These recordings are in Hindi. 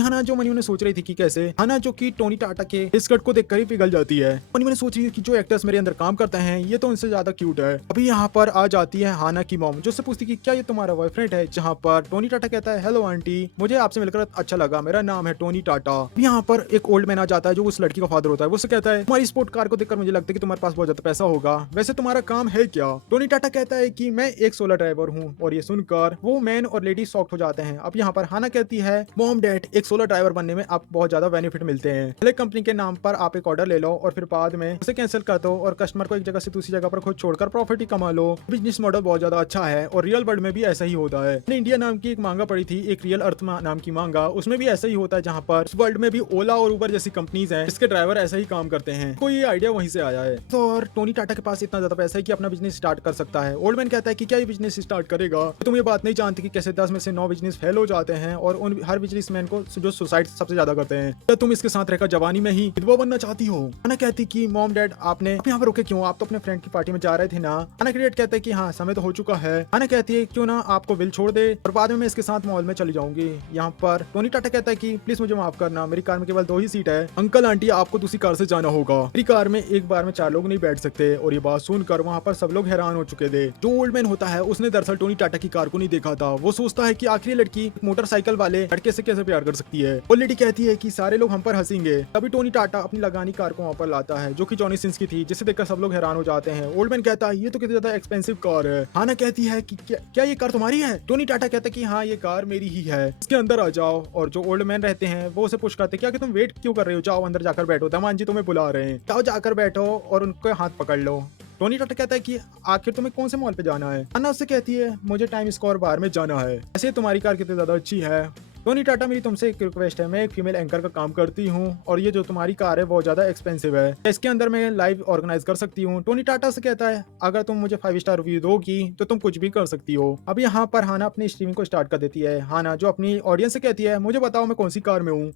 हाना जो मनी सोच रही थी कि कैसे हाना जो कि टोनी टाटा के स्कर्ट को देखकर ही पिघल जाती है। मनी सोच रही है कि जो एक्टर्स मेरे अंदर काम करते हैं ये तो उनसे ज्यादा क्यूट है। अभी यहाँ पर आ जाती है हाना की मॉम जो उससे पूछती कि क्या ये तुम्हारा बॉयफ्रेंड है, जहाँ पर टोनी टाटा कहता है हेलो आंटी, मुझे आपसे मिलकर अच्छा लगा, मेरा नाम है टोनी टाटा। यहाँ पर एक ओल्ड मैन आ जाता है जो उस लड़की का फादर होता है। वो उससे कहता है तुम्हारी स्पोर्ट कार को देखकर मुझे लगता है कि तुम्हारे पास बहुत ज्यादा पैसा होगा, वैसे तुम्हारा काम है क्या? टोनी टाटा कहता है कि मैं एक सोलर ड्राइवर हूँ। और ये सुनकर वो मैन और लेडी शॉक्ड हो जाते हैं। अब यहाँ पर हाना कहती है मॉम डैड एक सोलर ड्राइवर बनने में आप बहुत ज्यादा बेनिफिट मिलते हैं। पहले कंपनी के नाम पर आप एक ऑर्डर ले लो और फिर बाद में उसे कैंसिल कर दो और कस्टमर को एक जगह से दूसरी जगह पर खुद छोड़कर प्रॉफिट ही कमा लो। बिजनेस मॉडल बहुत ज्यादा अच्छा है और रियल वर्ल्ड में भी ऐसा ही होता है। मैंने इंडिया नाम की एक मांगा पड़ी थी, एक रियल अर्थ नाम की मांगा, उसमें भी ऐसा ही होता है जहाँ पर वर्ल्ड में भी ओला और उबर जैसी कंपनीज हैं जिसके ड्राइवर ऐसा ही काम करते हैं। कोई ये आइडिया वहीं से आया है। तो और टोनी टाटा के पास इतना ज्यादा पैसा है कि अपना बिजनेस स्टार्ट कर सकता है। ओल्ड मैन कहता है कि क्या ये बिजनेस स्टार्ट करेगा? तुम ये बात नहीं जानती कि कैसे 10 में से 9 बिजनेस फेल हो जाते हैं और उन हर बिजनेसमैन को जो सुसाइड सबसे ज्यादा करते हैं। क्या तुम इसके साथ रहकर जवानी में ही विधवा बनना चाहती हो? अना कहती कि मॉम डैड आपने यहाँ पर रुके क्यों, आप तो अपने फ्रेंड की पार्टी में जा रहे थे ना। अना के डैड कहते हैं कि हाँ समय तो हो चुका है। अना कहती है क्यों ना आपको विल छोड़ दे और बाद में मैं इसके साथ मॉल में चली जाऊंगी। यहाँ पर टोनी टाटा कहता है कि प्लीज मुझे माफ करना, मेरी कार में केवल 2 ही सीट है। अंकल आंटी आपको दूसरी कार से जाना होगा, मेरी कार में एक बार में 4 लोग नहीं बैठ सकते। और ये बात सुनकर वहाँ पर सब लोग हैरान हो चुके थे। जो ओल्ड मैन होता है उसने दरअसल टोनी टाटा की कार को नहीं देखा था। वो सोचता है कि आखिर लड़की मोटरसाइकिल वाले लड़के से कैसे प्यार कर सकती है। और लेडी कहती है कि सारे लोग हम पर हंसेंगे। तभी टोनी टाटा अपनी लगानी कार को वहाँ पर लाता है जो कि जॉनी सिंस की थी, जिसे देखकर सब लोग हैरान हो जाते हैं। ओल्ड मैन कहता है ये तो कितनी ज्यादा एक्सपेंसिव कार है। हाना कहती है कि क्या ये कार तुम्हारी है? टोनी टाटा कहता है कि हाँ ये कार मेरी ही है, इसके अंदर आ जाओ। और जो ओल्ड मैन रहते हैं वो उसे पुश करते क्या कि तुम वेट क्यों कर रहे हो, जाओ अंदर जाकर बैठो, धमान जी तुम्हें बुला रहे हैं, जाओ जाकर बैठो और उनको हाथ पकड़ लो। टोनी टाटा कहता है कि आखिर तुम्हें कौन से मॉल पे जाना है? अन्ना उससे कहती है मुझे टाइम स्क्वायर बार में जाना है, ऐसे तुम्हारी कार कितनी ज्यादा अच्छी है। टोनी टाटा मेरी तुमसे एक रिक्वेस्ट है, मैं एक फीमेल एंकर का काम करती हूँ और ये जो तुम्हारी कार है बहुत ज्यादा एक्सपेंसिव है, इसके अंदर मैं लाइव ऑर्गेनाइज कर सकती हूँ। टोनी टाटा से कहता है अगर तुम मुझे 5 स्टार रिव्यू दोगी तो तुम कुछ भी कर सकती हो। अब यहाँ पर हाना अपनी स्ट्रीमिंग को स्टार्ट कर देती है। हाना जो अपनी ऑडियंस से कहती है मुझे बताओ मैं कौन सी कार में हूँ।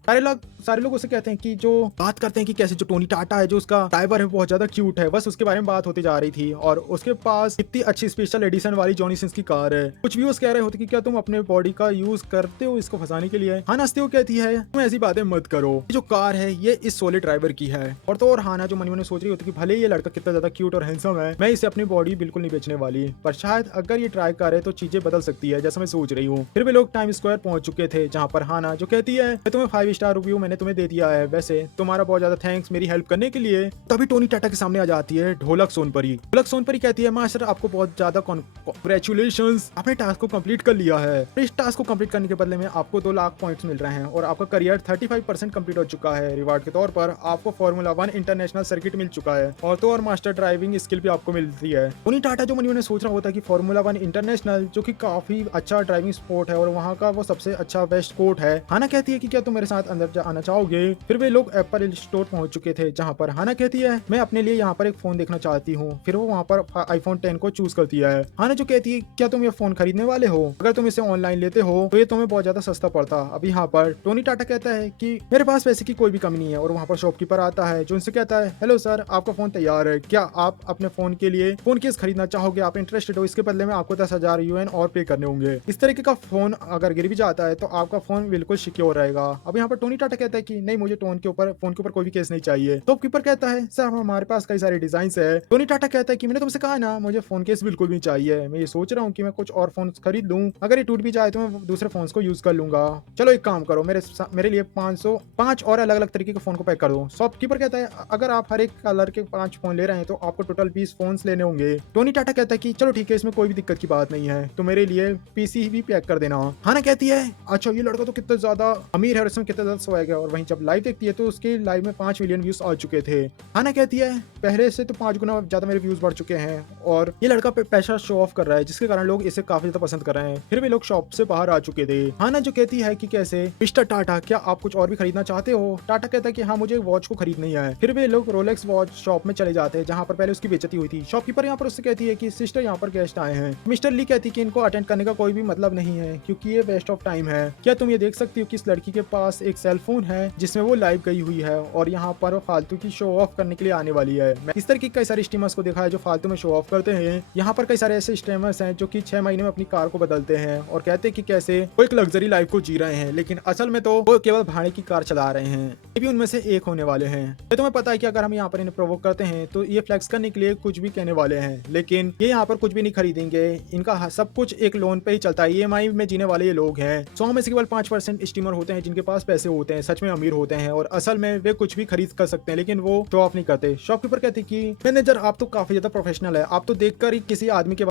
सारे लोग उसे कहते हैं कि जो बात करते हैं कि कैसे जो टोनी टाटा है जो उसका ड्राइवर है बहुत ज्यादा क्यूट है, बस उसके बारे में बात होती जा रही थी। और उसके पास इतनी अच्छी स्पेशल एडिशन वाली जॉनी सिंस की कार है। कुछ व्यूअर्स कह रहे होते कि क्या तुम अपने बॉडी का यूज करते हो इसको फंसाने के लिए? हाना वो कहती है तुम ऐसी बातें मत करो, ये जो कार है ये इस सोले ड्राइवर की है। और तो और हाना जो मनी मनी सोच रही होती कि भले ये लड़का कितना ज्यादा क्यूट और हैंडसम है, मैं इसे अपनी बॉडी बिल्कुल नहीं बेचने वाली, पर शायद अगर ये ट्राई करे तो चीजें बदल सकती है जैसा मैं सोच रही हूँ। फिर भी लोग टाइम स्क्वायर पहुंच चुके थे जहाँ पर हाना जो कहती है मैं तुम्हें 5 स्टार रिव्यू मैंने तुम्हें दे दिया है, वैसे तुम्हारा बहुत ज्यादा थैंक्स मेरी हेल्प करने के लिए। तभी टोनी टाटा के सामने आ जाती है ढोलक सोनपरी। ढोलक सोनपरी कहती है मास्टर आपको बहुत ज्यादा कांग्रेचुलेशंस, आपने टास्क को कंप्लीट कर लिया है। इस टास्क को कंप्लीट करने के बदले में आपको 2 लाख पॉइंट्स मिल रहे हैं और आपका करियर 35% कंप्लीट हो चुका है। रिवार्ड के तौर पर आपको फार्मूला 1 इंटरनेशनल सर्किट मिल चुका है और तो और मास्टर ड्राइविंग स्किल भी आपको मिलती है। टोनी टाटा जो मनी सोच रहा होता है कि फार्मूला 1 इंटरनेशनल जो कि काफी अच्छा ड्राइविंग स्पोर्ट है और वहाँ का वो सबसे अच्छा बेस्ट कोर्ट है। हाना कहती है कि क्या तुम मेरे साथ अंदर आना चाहोगे? फिर वे लोग एप्पल स्टोर पहुंच चुके थे जहाँ पर हाना कहती है मैं अपने लिए यहाँ पर एक फोन देखना चाहती हूँ। फिर वो वहाँ पर आईफोन 10 को चूज करती है। हाना जो कहती है क्या तुम ये फोन खरीदने वाले हो? अगर तुम इसे ऑनलाइन लेते हो तो ये तुम्हें बहुत ज्यादा सस्ता पड़ता। अब यहाँ पर टोनी टाटा कहता है कि मेरे पास पैसे की कोई भी कमी नहीं है और वहाँ पर शॉपकीपर आता है जो उनसे कहता है हेलो सर आपका फोन तैयार है, क्या आप अपने फोन के लिए फोन केस खरीदना चाहोगे? आप इंटरेस्टेड हो? इसके बदले में आपको 10,000 यूएन और पे करने होंगे। इस तरीके का फोन अगर गिर भी जाता है तो आपका फोन बिल्कुल सिक्योर रहेगा। अब यहाँ पर टोनी टाटा कहता है कि नहीं मुझे फोन के ऊपर कोई भी केस नहीं चाहिए। शॉपकीपर कहता है सर हमारे पास कई सारे डिजाइन है। टोनी टाटा कहता है कि मैंने तुमसे कहा ना मुझे फोन केस बिल्कुल भी चाहिए, मैं ये सोच रहा हूँ कि मैं कुछ और फोन खरीद लूँ, अगर ये टूट भी जाए तो मैं दूसरे फोन को यूज कर लूंगा। चलो एक काम करो मेरे लिए 505 और अलग अलग तरीके के फोन को पैक कर दो। शॉपकीपर कहता है अगर आप हर एक कलर के 5 फोन ले रहे हैं तो आपको टोटल 20 फोन लेने होंगे। टोनी टाटा कहता है कि चलो ठीक है इसमें कोई भी दिक्कत की बात नहीं है, तो मेरे लिए पीसी भी पैक कर देना। हाना कहती है अच्छा ये लड़का तो कितना ज्यादा अमीर है और इसमें कितना ज्यादा स्वैग है। और वहीं जब लाइव देखती है तो उसके लाइव में 5 मिलियन व्यूज आ चुके थे। हाना कहती है पहले से तो 5 गुना ज्यादा मेरे व्यूज बढ़ चुके हैं और ये लड़का पैसा शो ऑफ कर रहा है जिसके कारण लोग इसे काफी ज्यादा पसंद कर रहे हैं। फिर भी लोग शॉप से बाहर आ चुके थे। हाना जो कहती है कि कैसे मिस्टर टाटा क्या आप कुछ और भी खरीदना चाहते हो? टाटा कहता है कि हाँ मुझे वॉच को खरीदनी है। फिर वे लोग रोलेक्स वॉच शॉप में चले जाते हैं जहाँ पर पहले उसकी बेइज्जती हुई थी। शॉपकीपर यहाँ पर उससे कहती है कि सिस्टर यहाँ पर गेस्ट आए हैं। मिस्टर ली कहती है कि इनको अटेंड करने का कोई भी मतलब नहीं है क्योंकि ये वेस्ट ऑफ टाइम है। क्या तुम ये देख सकती हो कि इस लड़की के पास एक सेल फोन है जिसमें वो लाइव गई हुई है और यहाँ पर फालतू की शो ऑफ करने के लिए आने वाली है। मैं इस तरह की कई सारे स्ट्रीमर्स को देखा है जो फालतू में शो ऑफ करते हैं। यहाँ पर कई सारे ऐसे स्ट्रीमर्स हैं जो कि 6 महीने में अपनी कार को बदलते हैं और कहते हैं कि कैसे वो एक लग्जरी लाइफ को को जी रहे हैं, लेकिन असल में तो वो केवल भाड़े की कार चला रहे हैं। ये भी उनमें से एक होने वाले हैं। ये तुम्हें पता है कि अगर हम यहाँ पर इन्हें प्रोवोक करते हैं तो ये फ्लेक्स करने के लिए कुछ भी कहने वाले हैं, लेकिन ये यहाँ पर कुछ भी नहीं खरीदेंगे। इनका सब कुछ एक लोन पे ही चलता है। ईएमआई में जीने वाले ये लोग हैं। 100 में से केवल 5% स्टीमर होते हैं जिनके पास पैसे होते हैं, सच में अमीर होते हैं और असल में वे कुछ भी खरीद कर सकते हैं, लेकिन वो शो ऑफ नहीं करते। शॉपकीपर कहते कि मैनेजर आप तो काफी ज्यादा प्रोफेशनल है, आप तो देखकर ही किसी आदमी के।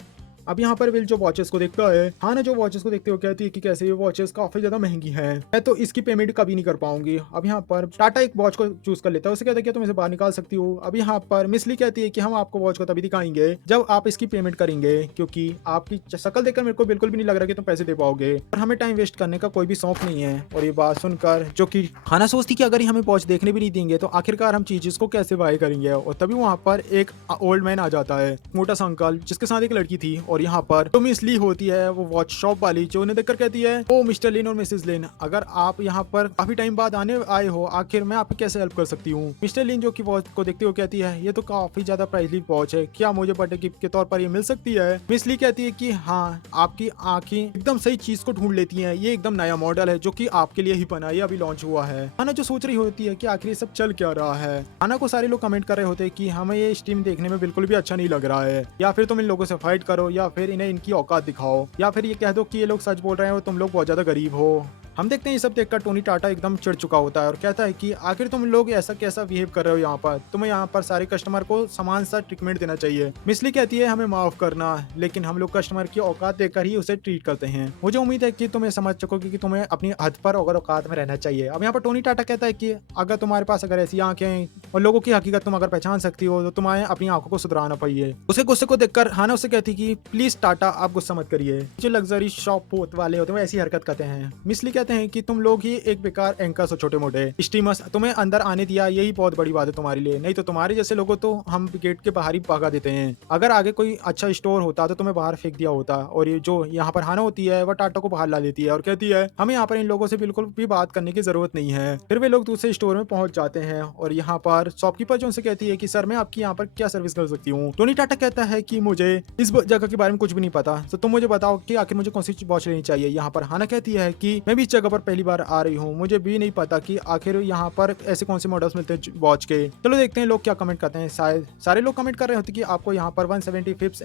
अब यहाँ पर विल जो वॉचेस को देखता है, हाना जो वॉचेस को देखते हो कहती है कि कैसे ये वॉचेस काफी ज्यादा महंगी हैं, मैं तो इसकी पेमेंट कभी नहीं कर पाऊंगी। अब यहाँ पर टाटा एक वॉच को चूज कर लेता है, उसे कहता है कि तुम इसे बाहर निकाल सकती हो। अब यहाँ पर मिसली कहती है कि हम आपको वॉच को तभी दिखाएंगे जब आप इसकी पेमेंट करेंगे, क्योंकि आपकी शक्ल देखकर मेरे को बिल्कुल भी नहीं लग रहा कि तुम पैसे दे पाओगे और हमें टाइम वेस्ट करने का कोई भी शौक नहीं है। और ये बात सुनकर जो कि हाना सोचती कि अगर हमें वॉच देखने भी नहीं देंगे तो आखिरकार हम चीजेस को कैसे बाय करेंगे। और तभी वहाँ पर एक ओल्ड मैन आ जाता है, मोटा सा अंकल, जिसके साथ एक लड़की थी। और यहाँ पर ली होती है वो वॉच शॉप वाली, जो उन्हें देखकर कहती है ओ मिस्टर लिन और मिसेस लिन, अगर आप यहाँ पर काफी टाइम बाद आने आए हो, आखिर मैं आपकी कैसे हेल्प कर सकती हूँ। मिस्टर लिन जो कि वॉच को देखते हुए कहती है ये तो काफी ज्यादा प्राइसली वॉच है, क्या मुझे बर्थडे गिफ्ट के तौर पर ये मिल सकती है। मिस ली कहती है कि हाँ, आपकी आंखें एकदम सही चीज को ढूंढ लेती है, ये एकदम नया मॉडल है जो कि आपके लिए ही बना, ये अभी लॉन्च हुआ है। आना जो सोच रही होती है कि आखिर ये सब चल क्या रहा है। आना को सारे लोग कमेंट कर रहे होते हैं कि हमें ये स्ट्रीम देखने में बिल्कुल भी अच्छा नहीं लग रहा है, या फिर तुम इन लोगों से फाइट करो या फिर इन्हें इनकी औकात दिखाओ, या फिर ये कह दो कि ये लोग सच बोल रहे हैं और तुम लोग बहुत ज्यादा गरीब हो। हम देखते हैं ये सब देखकर टोनी टाटा एकदम चिढ़ चुका होता है और कहता है कि आखिर तुम लोग ऐसा कैसा बिहेव कर रहे हो यहाँ पर, तुम्हें यहाँ पर सारे कस्टमर को समान सा ट्रीटमेंट देना चाहिए। मिसली कहती है हमें माफ करना, लेकिन हम लोग कस्टमर की औकात देकर ही उसे ट्रीट करते हैं। मुझे उम्मीद है कि तुम्हें समझ सकोगे कि तुम्हें अपनी हद पर और औकात में रहना चाहिए। अब यहाँ पर टोनी टाटा कहता है कि अगर तुम्हारे पास अगर ऐसी आंखें और लोगों की हकीकत तुम अगर पहचान सकती हो तो तुम्हें अपनी आंखों को सुधराना चाहिए। उसे गुस्से को देखकर हाना उसे कहती कि प्लीज टाटा आप गुस्सा मत करिए, जो लग्जरी शॉप वाले होते हैं ऐसी हरकत करते हैं। मिसली कहते हैं कि तुम लोग ही एक बेकार एंकर्स हो, छोटे मोटे स्टीमर्स, तुम्हें अंदर आने दिया यही बहुत बड़ी बात है तुम्हारे लिए, नहीं तो तुम्हारे जैसे लोगों तो हम गेट के बाहर ही भगा देते हैं। अगर आगे कोई अच्छा स्टोर होता तो तुम्हें बाहर फेंक दिया होता। और ये जो यहाँ पर हाना होती है वह टाटा को बाहर ला देती है और कहती है हमें यहाँ पर इन लोगों से बिल्कुल भी बात करने की जरूरत नहीं है। फिर वे लोग दूसरे स्टोर में पहुंच जाते हैं और यहाँ पर शॉपकीपर जो उनसे कहती है कि सर मैं आपकी यहाँ पर क्या सर्विस कर सकती हूँ। टोनी टाटा कहता है कि मुझे इस जगह के बारे में कुछ भी नहीं पता, तो तुम मुझे बताओ कि आखिर मुझे कौन सी वॉच लेनी चाहिए। यहाँ पर हाना कहती है कि मैं भी इस जगह पर पहली बार आ रही हूँ, मुझे भी नहीं पता कि आखिर यहाँ पर ऐसे कौन से मॉडल्स मिलते हैं वॉच के। चलो देखते हैं लोग क्या कमेंट करते हैं। शायद सारे लोग कमेंट कर रहे होते कि आपको यहाँ पर 175th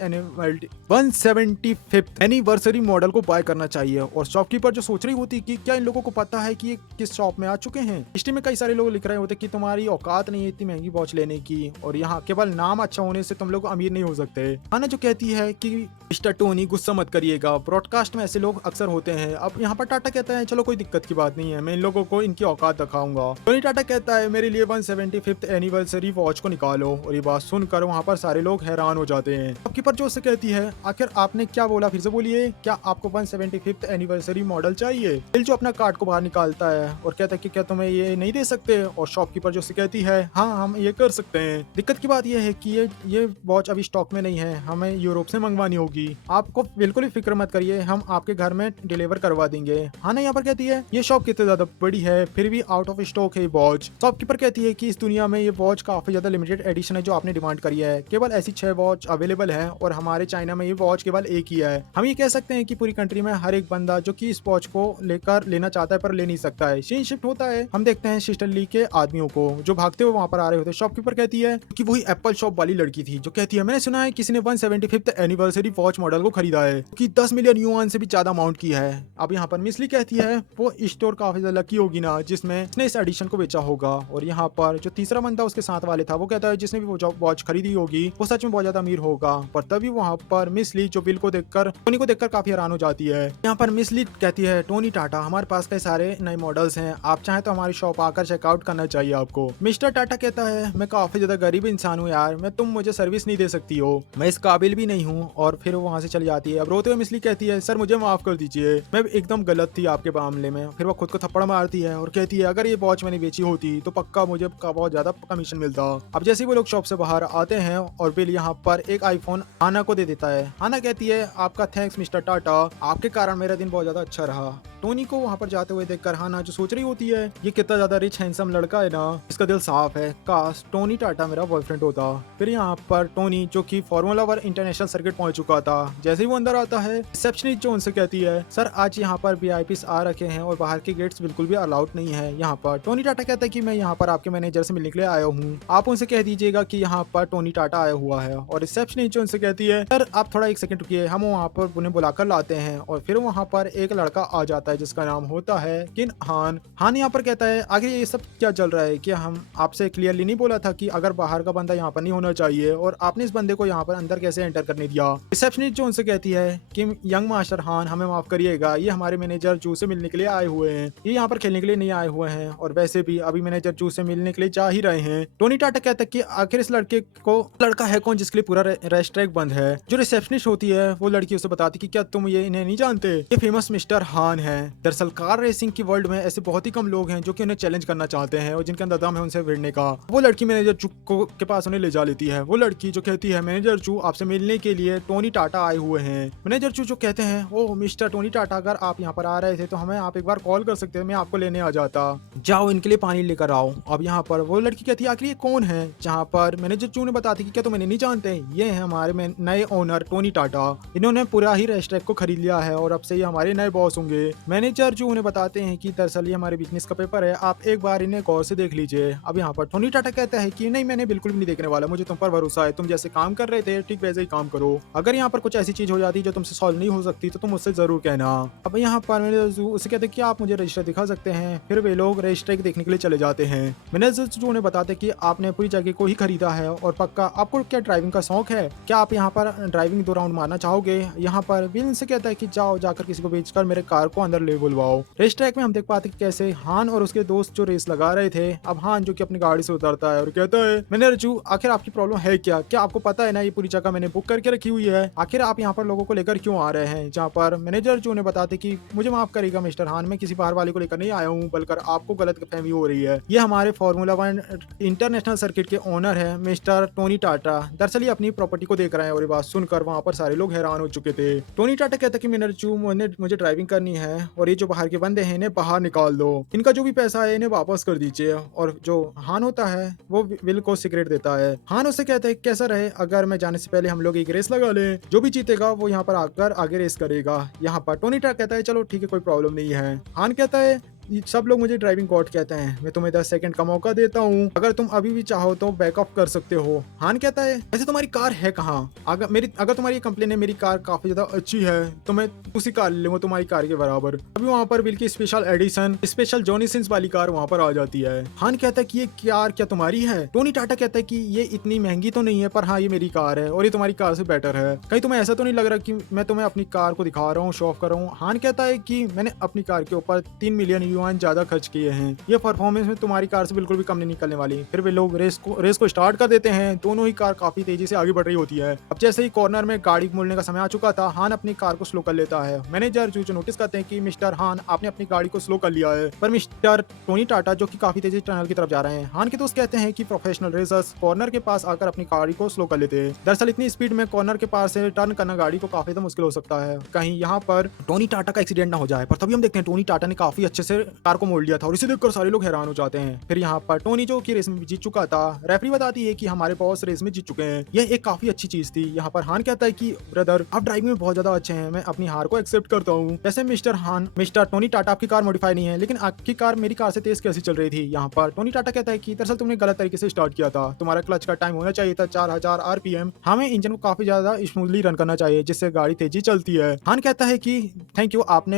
एनिवर्सरी मॉडल को बाय करना चाहिए। और शॉपकीपर जो सोच रही होती कि क्या इन लोगों को पता है कि ये किस शॉप में आ चुके हैं। स्टीम में कई सारे लोग लिख रहे होते कि तुम्हारी औकात नहीं है इतनी महंगी वॉच लेने की, और यहाँ केवल नाम अच्छा होने से तुम लोग अमीर नहीं हो सकते। हाना जो कहती है कि मिस्टर टोनी गुस्सा मत करिएगा, ब्रॉडकास्ट में ऐसे लोग अक्सर होते हैं। अब यहाँ पर टाटा कहता है चलो कोई दिक्कत की बात नहीं है, मैं इन लोगों को इनकी औकात दिखाऊंगा। टोनी टाटा कहता है मेरे लिए 175th एनिवर्सरी वॉच को निकालो। और ये बात सुनकर वहाँ पर सारे लोग हैरान हो जाते हैं। शॉपकीपर जो उससे कहती है आखिर आपने क्या बोला, फिर से बोलिए, क्या आपको 175th एनिवर्सरी मॉडल चाहिए। बिल जो अपना कार्ड को बाहर निकालता है और कहता है कि क्या तुम्हें ये नहीं दे सकते। और शॉपकीपर जो उससे कहती है हाँ हम ये कर सकते हैं, दिक्कत की बात यह है कि ये वॉच अभी स्टॉक में नहीं है, हमें यूरोप से मंगवानी होगी। आपको बिल्कुल भी फिक्र मत करिए, हम आपके घर में डिलीवर करवा देंगे। हाना यहाँ पर कहती है ये शॉप कितनी ज्यादा बड़ी है, फिर भी आउट ऑफ स्टॉक है वॉच। शॉपकीपर कहती है कि इस दुनिया में ये वॉच काफी ज्यादा लिमिटेड एडिशन है जो आपने डिमांड करी है, केवल ऐसी 6 वॉच अवेलेबल है और हमारे चाइना में ये वॉच केवल एक ही है। हम ये कह सकते हैं कि पूरी कंट्री में हर एक बंदा जो कि इस वॉच को लेकर लेना चाहता है पर ले नहीं सकता है। सीन शिफ्ट होता है, हम देखते हैं सिस्टर ली के आदमियों को जो भागते हुए वहाँ पर आ रहे होते हैं। शॉपकीपर कहती है कि वही एप्पल शॉप वाली लड़की थी जो कहती है मैंने सुना है किसी ने 175th एनिवर्सरी वॉच मॉडल को खरीदा है कि 10 मिलियन युआन से भी ज्यादा अमाउंट की है। अब यहाँ पर मिसली कहती है वो स्टोर काफी ज्यादा लकी होगी ना जिसमें इसने इस एडिशन को बेचा होगा। और यहाँ पर जो तीसरा बंदा उसके साथ वाले था वो कहता है जिसने भी वो वॉच खरीदी होगी वो सच में बहुत ज्यादा अमीर होगा। पर तभी वहाँ पर मिसली जो बिल को देखकर टोनी को देखकर काफी हैरान हो जाती है। यहाँ पर मिसली कहती है टोनी टाटा हमारे पास कई सारे नए मॉडल्स हैं, आप चाहें तो हमारी शॉप आकर चेकआउट करना चाहिए आपको। मिस्टर टाटा कहता है मैं काफी ज्यादा गरीब इंसान हूँ यार, मैं तुम मुझे सर्विस नहीं दे सकती हो, मैं इस काबिल भी नहीं हूँ। और फिर वो वहाँ से चली जाती है। अब रोते हुए मिसली कहती है सर मुझे माफ कर दीजिए, मैं एकदम गलत थी आपके मामले में। फिर वो खुद को थप्पड़ मारती है और कहती है अगर ये वॉच मैंने बेची होती तो पक्का मुझे बहुत ज्यादा कमीशन मिलता। अब जैसे वो लोग शॉप से बाहर आते हैं और बिल यहाँ पर एक आईफोन आना को दे देता है। आना कहती है आपका थैंक्स मिस्टर टाटा, आपके कारण मेरा दिन बहुत ज्यादा अच्छा रहा। टोनी को वहाँ पर जाते हुए देखकर हाना जो सोच रही होती है ये कितना ज्यादा रिच हैंडसम लड़का है ना, इसका दिल साफ है, काश टोनी टाटा मेरा बॉयफ्रेंड होता। फिर यहाँ पर टोनी जो कि फार्मूला 1 इंटरनेशनल सर्किट पहुंच चुका था, जैसे ही वो अंदर आता है रिसेप्शनिस्ट जो उनसे कहती है सर आज यहाँ पर वीआईपीस आ रखे हैं और बाहर के गेट्स बिल्कुल भी अलाउड नहीं है यहाँ पर। टोनी टाटा कहता है कि मैं यहाँ पर आपके मैनेजर से मिलने के लिए आया हूँ, आप उनसे कह दीजिएगा कि यहाँ पर टोनी टाटा आया हुआ है। और रिसेप्शनिस्ट जो उनसे कहती है सर आप थोड़ा एक सेकंड रुकिए, हम वहाँ पर उन्हें बुलाकर लाते हैं। और फिर वहाँ पर एक लड़का आ जाता है जिसका नाम होता है किन हान। हान यहाँ पर कहता है आखिर ये सब क्या चल रहा है, कि हम आपसे क्लियरली नहीं बोला था कि अगर बाहर का बंदा यहाँ पर नहीं होना चाहिए, और आपने इस बंदे को यहाँ पर अंदर कैसे एंटर करने दिया। रिसेप्शनिस्ट जो उनसे कहती है कि यंग मास्टर हान हमें माफ करिएगा, ये हमारे मैनेजर जू से मिलने के लिए आए हुए हैं, ये यहाँ पर खेलने के लिए नहीं आए हुए हैं, और वैसे भी अभी मैनेजर जू से मिलने के लिए जा ही रहे हैं। टोनी टाटा कहता है कि आखिर इस लड़का है कौन जिसके लिए पूरा रेस्टोरेंट बंद है। जो रिसेप्शनिस्ट होती है वो लड़की उसे बताती कि क्या तुम ये इन्हें नहीं जानते, ये फेमस मिस्टर हान है। दरअसल कार रेसिंग की वर्ल्ड में ऐसे बहुत ही कम लोग हैं जो कि उन्हें चैलेंज करना चाहते हैं और जिनके अंदर दम है उनसे भिड़ने का। वो लड़की मैनेजर जू के पास उन्हें ले जा लेती है। वो लड़की जो कहती है मैनेजर जू आपसे मिलने के लिए टोनी टाटा आए हुए हैं। मैनेजर जू जो कहते हैं ओ मिस्टर टोनी टाटा अगर आप यहाँ पर आ रहे थे तो हमें आप एक बार कॉल कर सकते हैं, मैं आपको लेने आ जाता, जाओ इनके लिए पानी लेकर आओ। अब यहाँ पर वो लड़की कहती है आखिर ये कौन है, जहाँ पर मैनेजर जू ने बताती कि क्या तुम इन्हें नहीं जानते, ये है हमारे नए ओनर टोनी टाटा, इन्होंने पूरा ही रेस्टोरेंट को खरीद लिया है और अब से ये हमारे नए बॉस होंगे। मैनेजर जू उन्हें बताते हैं कि दरअसल ये हमारे बिजनेस का पेपर है, आप एक बार इन्हें गौर से देख लीजिए। अब यहाँ पर टोनी टाटा कहता है कि नहीं मैंने बिल्कुल भी नहीं देखने वाला, मुझे तुम पर भरोसा है, तुम जैसे काम कर रहे थे ठीक वैसे ही काम करो, अगर यहाँ पर कुछ ऐसी चीज हो जाती जो तुमसे सॉल्व नहीं हो सकती तो तुम मुझसे जरूर कहना। अब यहाँ पर मैनेजर जू उसे कहते हैं कि आप मुझे रजिस्टर दिखा सकते हैं। फिर वे लोग रजिस्टर देखने के लिए चले जाते हैं। मैनेजर जू उन्हें बताते कि आपने पूरी जगह को ही खरीदा है और पक्का आपको क्या ड्राइविंग का शौक है, क्या आप यहाँ पर ड्राइविंग 2 राउंड मारना चाहोगे। यहाँ पर विल से कहता है कि जाओ जाकर किसी को बेचकर मेरे कार को अंदर ले बुलवाओ। रेस ट्रैक में हम देख पाते कि कैसे हान और उसके दोस्त जो रेस लगा रहे थे, अब हान जो कि अपनी गाड़ी से उतरता है और कहता है मैनेजर जू आखिर आपकी प्रॉब्लम है क्या आपको पता है ना ये पूरी जगह मैंने बुक करके रखी हुई है, आखिर आप यहाँ पर लोगों को लेकर क्यों आ रहे हैं। जहाँ पर मैनेजर जू ने बताते कि मुझे माफ करेगा मिस्टर हान, मैं किसी बाहर वाले को लेकर नहीं आया हूँ बल्कि आपको गलतफहमी हो रही है, ये हमारे फार्मूला 1 इंटरनेशनल सर्किट के ओनर है मिस्टर टोनी टाटा। दरअसल ये अपनी प्रॉपर्टी को देख रहे हैं। और ये बात सुनकर वहाँ पर सारे लोग हैरान हो चुके थे। टोनी टाटा कहता कि मैनेजर जू मुझे ड्राइविंग करनी है और ये जो बाहर के बंदे हैं इन्हें बाहर निकाल दो, इनका जो भी पैसा है इन्हें वापस कर दीजिए। और जो हान होता है वो विल को सिगरेट देता है। हान उससे कहता है कैसा रहे अगर मैं जाने से पहले हम लोग एक रेस लगा ले, जो भी जीतेगा वो यहाँ पर आकर आगे रेस करेगा। यहाँ पर टोनी टाटा कहता है चलो ठीक है कोई प्रॉब्लम नहीं है। हान कहता है सब लोग मुझे ड्राइविंग गॉड कहते हैं, मैं तुम्हें 10 सेकंड का मौका देता हूँ, अगर तुम अभी भी चाहो तो बैकअप कर सकते हो। हान कहता है वैसे तुम्हारी कार है कहाँ, अगर तुम्हारी कंप्लेन है मेरी कार काफी ज्यादा अच्छी है तो मैं उसी कार ले लूंगा तुम्हारी कार के बराबर। अभी वहाँ पर बिल की special edition special Johnny Sins वाली कार वहाँ पर आ जाती है। हान कहता है कि ये कार क्या तुम्हारी है। टोनी टाटा कहता है कि ये इतनी महंगी तो नहीं है पर हाँ ये मेरी कार है और ये तुम्हारी कार से बेटर है, कहीं तुम्हें ऐसा तो नहीं लग रहा कि मैं तुम्हें अपनी कार को दिखा रहा हूँ, शो ऑफ कर रहा हूँ। हान कहता है कि मैंने अपनी कार के ऊपर 3 मिलियन युआन ज्यादा खर्च किए हैं, ये परफॉर्मेंस में तुम्हारी कार से बिल्कुल भी कम नहीं निकलने वाली। फिर वे लोग रेस को स्टार्ट कर देते हैं। दोनों ही कार काफी तेजी से आगे बढ़ रही होती है। अब जैसे ही कॉर्नर में गाड़ी मोड़ने का समय आ चुका था, हान अपनी कार को स्लो कर लेता है। मैनेजर जो नोटिस करते हैं कि मिस्टर हान आपने अपनी गाड़ी को स्लो कर लिया है, पर मिस्टर टोनी टाटा जो कि काफी तेजी टनल की तरफ जा रहे हैं, हान के दोस्त कहते हैं कि प्रोफेशनल रेसर्स कॉर्नर के पास आकर अपनी गाड़ी को स्लो कर लेते हैं। दरअसल इतनी स्पीड में कॉर्नर के पास से टर्न करना गाड़ी को काफी मुश्किल हो सकता है, कहीं यहाँ पर टोनी टाटा का एक्सीडेंट ना हो जाए। पर तभी हम देखते हैं टोनी टाटा ने काफी अच्छे से कार को मोड़ लिया था और इसे देखकर सारे लोग हैरान हो जाते हैं। फिर यहाँ पर टोनी जो कि रेस में जीत चुका था, रेफरी बताती है कि हमारे बॉस रेस में जीत चुके हैं, यह एक काफी अच्छी चीज थी। यहाँ पर हान कहता है कि ब्रदर आप ड्राइविंग में बहुत ज्यादा अच्छे हैं, मैं अपनी हार को एक्सेप्ट करता हूँ। वैसे मिस्टर टोनी टाटा आपकी कार मॉडिफाई नहीं है, लेकिन आपकी कार मेरी कार से तेज कैसी चल रही थी। यहाँ पर टोनी टाटा कहता है कि दरअसल तुमने गलत तरीके से स्टार्ट किया था, तुम्हारा क्लच का टाइम होना चाहिए था 4000 RPM, हमें इंजन को काफी ज्यादा स्मूथली रन करना चाहिए जिससे गाड़ी तेजी चलती है। हान कहता है कि थैंक यू, आज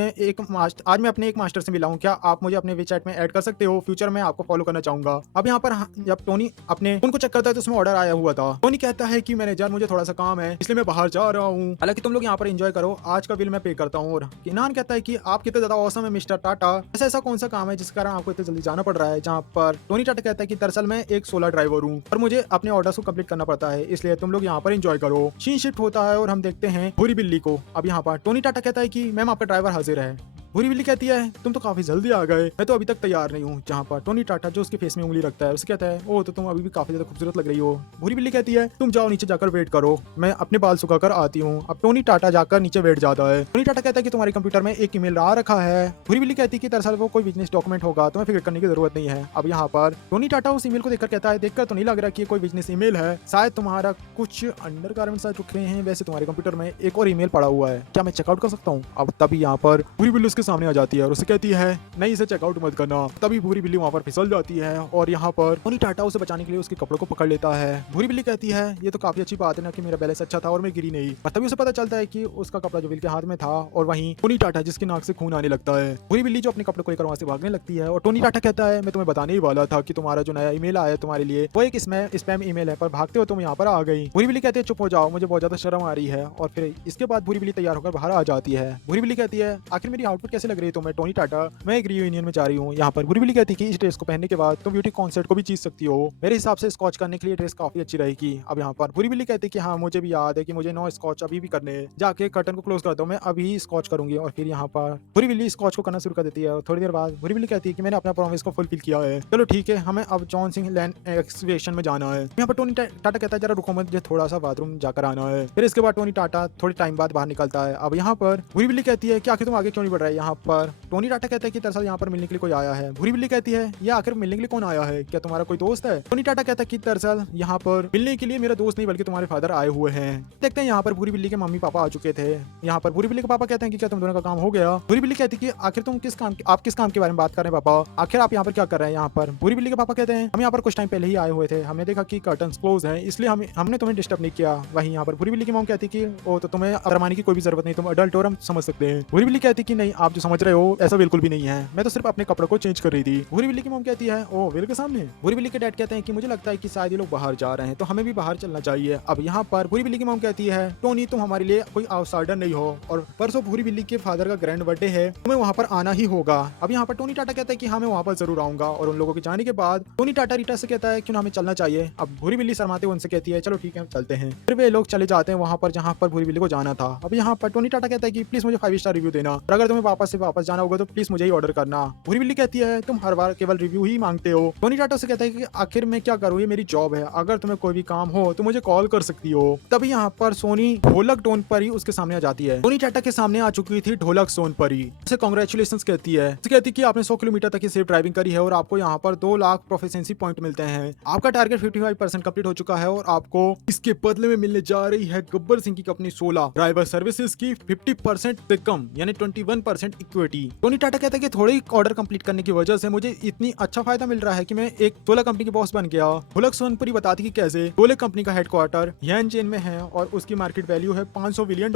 मैं अपने एक मास्टर से मिला हूँ, क्या आप मुझे अपने वेबसाइट में ऐड कर सकते हो, फ्यूचर में आपको फॉलो करना चाहूंगा। अब यहाँ पर जब टोनी अपने फोन को चेक करता है तो उसमें ऑर्डर आया हुआ था। टोनी कहता है कि मैनेजर मुझे थोड़ा सा काम है इसलिए मैं बाहर जा रहा हूँ, हालांकि तुम लोग यहाँ पर एंजॉय करो, आज का बिल मैं पे करता हूँ। और किनान कहता है कि आप कितने ज्यादा औसम है मिस्टर टाटा, ऐसा कौन सा काम है जिस कारण आपको इतने जल्दी जाना पड़ रहा है। जहाँ पर टोनी टाटा कहता है कि दरअसल मैं एक सोलर ड्राइवर हूँ और मुझे अपने ऑर्डर्स को कंप्लीट करना पड़ता है, इसलिए तुम लोग यहाँ पर एंजॉय करो। सीन शिफ्ट होता है और हम देखते हैं भूरी बिल्ली को। अब यहाँ पर टोनी टाटा कहता है कि मैम आपका ड्राइवर हाजिर है। भूरी बिल्ली कहती है तुम तो काफी जल्दी आ गए, मैं तो अभी तक तैयार नहीं हूँ। जहाँ पर टोनी टाटा जो उसके फेस में उंगली रखता है उसे कहता है ओ तो तुम अभी भी काफी ज्यादा खूबसूरत लग रही हो। भूरी बिल्ली कहती है तुम जाओ नीचे जाकर वेट करो, मैं अपने बाल सुखाकर आती हूँ। अब टोनी टाटा जाकर नीचे वेट जाता है। टोनी टाटा कहता है कि तुम्हारे कंप्यूटर में एक ईमेल आ रखा है। भूरी बिल्ली कहती है कि दरअसल वो कोई बिजनेस डॉक्यूमेंट होगा, तुम्हें फिक्र करने की जरूरत नहीं है। अब यहाँ पर टोनी टाटा उस ईमेल को देखकर कहता है देखकर तो नहीं लग रहा कि कोई बिजनेस ईमेल है, शायद तुम्हारा कुछ अंडर गारमेंट्स रुक रहे हैं, वैसे तुम्हारे कंप्यूटर में एक और ईमेल पड़ा हुआ है, क्या मैं चेकआउट कर सकता हूँ। अब तभी यहाँ पर भूरी बिल्ली उसके सामने आ जाती है और उसे कहती है नहीं, इसे चेकआउट मत करना। तभी भूरी बिल्ली वहाँ पर फिसल जाती है और यहाँ पर टोनी टाटा उसे बचाने के लिए उसके कपड़ों को पकड़ लेता है। भूरी बिल्ली कहती है ये तो काफी अच्छी बात है ना कि मेरा बैलेंस अच्छा था और मैं गिरी नहीं। और तभी उसे पता चलता है कि उसका कपड़ा जो विल के हाथ में था और वहीं टोनी टाटा जिसकी नाक से खून आने लगता है। भूरी बिल्ली जो अपने कपड़े को लेकर वहाँ से भागने लगती है और टोनी टाटा कहता है मैं तुम्हें बताने ही वाला था कि तुम्हारा जो नया ईमेल आया है तुम्हारे लिए वो एक स्पैम ईमेल है, पर भागते हो तुम यहाँ पर आ गई। भूरी बिल्ली कहती है चुप हो जाओ, मुझे बहुत ज्यादा शर्म आ रही है। और फिर इसके बाद भूरी बिल्ली तैयार होकर बाहर आ जाती है। भूरी बिल्ली कहती है आखिर मेरी आउटफिट कैसे लग रही है तुम्हें टोनी टाटा, मैं एक रियूनियन में जा रही हूँ। यहाँ पर भूरी बिल्ली कहती है कि इस ड्रेस को पहनने के बाद तुम ब्यूटी कॉन्सर्ट को भी जीत सकती हो। मेरे हिसाब से स्कॉच करने के लिए ड्रेस काफी अच्छी रहेगी। अब यहाँ पर भूरी बिल्ली कहती है कि हाँ मुझे भी याद है कि मुझे 9 स्कॉच अभी भी करने हैं। जाके कर्टन को क्लोज कर दो, मैं अभी स्कॉच करूंगी। और फिर यहाँ पर भूरी बिल्ली स्कॉच को करना शुरू कर देती है और थोड़ी देर बाद भूरी बिल्ली कहती है कि मैंने अपना प्रॉमिस को फुलफिल किया है, चलो ठीक है हमें अब जॉन सिंह लैंड एक्सवेशन में जाना है। यहाँ पर टोनी टाटा कहता है जरा रुको मुझे थोड़ा सा बाथरूम जाकर आना है। फिर इसके बाद टोनी टाटा थोड़े टाइम बाद बाहर निकलता है। अब यहाँ पर भूरी बिल्ली कहती है कि आखिर तुम आगे क्यों नहीं बढ़ रहे। यहाँ पर टोनी टाटा कहता है कि दरअसल यहाँ पर मिलने के लिए कोई आया है। भूरी बिल्ली कहती है ये आखिर मिलने के लिए कौन आया है, क्या तुम्हारा कोई दोस्त है। टोनी टाटा कहता है कि दरअसल यहाँ पर मिलने के लिए मेरा दोस्त नहीं बल्कि तुम्हारे फादर आए हुए हैं। देखते हैं यहाँ पर भूरी बिल्ली के मम्मी पापा आ चुके थे। यहाँ पर भूरी बिल्ली के पापा कहते हैं कि क्या तुम दोनों का काम हो गया। भूरी बिल्ली कहती है कि आखिर तुम आप किस काम के बारे में बात कर रहे हैं पापा, आखिर आप यहाँ पर क्या कर रहे हैं। यहाँ पर भूरी बिल्ली के पापा कहते हैं हम यहाँ पर कुछ टाइम पहले ही आए हुए थे, हमने देखा कि कर्टन क्लोज है इसलिए हमने तुम्हें डिस्टर्ब नहीं किया। वहीं यहाँ पर भूरी बिल्ली की मॉम कहती कि ओ तो तुम्हें शर्माने की कोई भी जरूरत नहीं, तुम अडल्ट हो, हम समझ सकते हैं। भूरी बिल्ली कहती कि नहीं आप जो समझ रहे हो ऐसा बिल्कुल भी नहीं है, मैं तो सिर्फ अपने कपड़ों को चेंज कर रही थी। भूरी बिल्ली की मॉम कहती है ओ विल के सामने। भूरी बिल्ली के डैड कहते हैं कि मुझे लगता है कि शायद ये लोग बाहर जा रहे हैं तो हमें भी बाहर चलना चाहिए। अब यहाँ पर भूरी बिल्ली की मॉम कहती है टोनी तुम हमारे लिए कोई आउटसाइडर नहीं हो और परसों भूरी बिल्ली के फादर का ग्रैंड बर्थडे है, तुम्हें वहाँ पर आना ही होगा। अब यहाँ पर टोनी टाटा कहता है कि हाँ मैं वहाँ पर जरूर आऊंगा। और उन लोगों के जाने के बाद टोनी टाटा रीटा से कहता है क्यों हमें चलना चाहिए। अब भूरी बिल्ली शर्माते हुए उनसे कहती है चलो ठीक है हम चलते हैं। फिर वे लोग चले जाते हैं वहाँ पर जहाँ पर भूरी बिल्ली को जाना था। अब यहाँ पर टोनी टाटा कहता है कि प्लीज मुझे 5 स्टार रिव्यू देना और अगर तुम्हें वापस जाना होगा तो प्लीज मुझे ही ऑर्डर करना। भूरी बिल्ली कहती है तुम हर बार केवल रिव्यू ही मांगते हो। टोनी टाटा से कहता है कि आखिर मैं क्या करूँ, ये मेरी जॉब है, अगर तुम्हें कोई भी काम हो तो मुझे कॉल कर सकती हो। तभी यहाँ पर सोनी ढोलक टोन परी उसके सामने आ जाती है। टोनी टाटा के सामने आ चुकी थी ढोलक सोन परी, उसे कांग्रेचुलेशंस कहती है। उसे कहती है कि आपने 100 किलोमीटर तक की सेफ ड्राइविंग करी है और आपको यहाँ पर 2 लाख प्रोफिशिएंसी पॉइंट मिलते हैं। आपका टारगेट 55% कंप्लीट हो चुका है और आपको इसके बदले में मिलने जा रही है गब्बर सिंह की कंपनी 16 ड्राइवर सर्विसेज की 50% से कम यानी 21% इक्विटी। टोनी टाटा कहता है कि थोड़े ऑर्डर कंप्लीट करने की वजह से मुझे इतनी अच्छा फायदा मिल रहा है कि मैं एक 16 कंपनी के बॉस बन गया। ढोलक सोनपुरी बताती कि कैसे ढोलक कंपनी का हेडक्वार्टर यन चेन में है और उसकी मार्केट वैल्यू है $500 बिलियन।